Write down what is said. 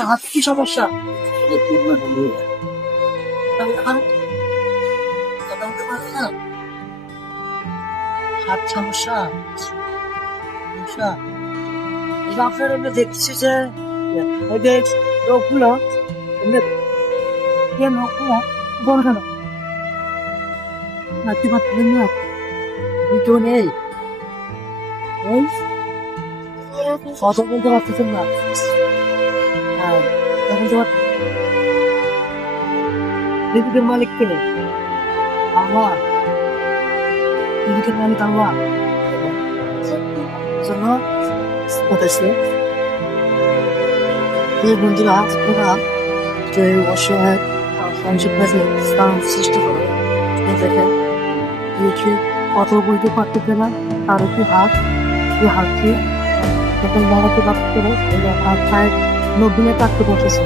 হাত কি সমস্যা? হাত সমস্যা সমস্যা আপনার এমনি দেখছি যে এই যে লোকগুলো এমনি লোকগুলো বল কেন হাঁটতে পারতেন না কিছু নেই এই কথা বলতে পারতেছেন না হ্যাঁ কথা বলতে পারতেন রিপিটের মালিক কে আল্লাহ রিপিটের মালিক আল্লাহ জন্য বলতেছে এই বন্ধুরা আপনারা যে অসহায় মানুষের কাছে স্থান সৃষ্টি করে দেখেন দেখি কত বইতে পারতেছে না তার একটি হাত এই হাতকে যখন বাড়াতে পারতে করে হাত পায়ে নব্বই কাটতে বসেছে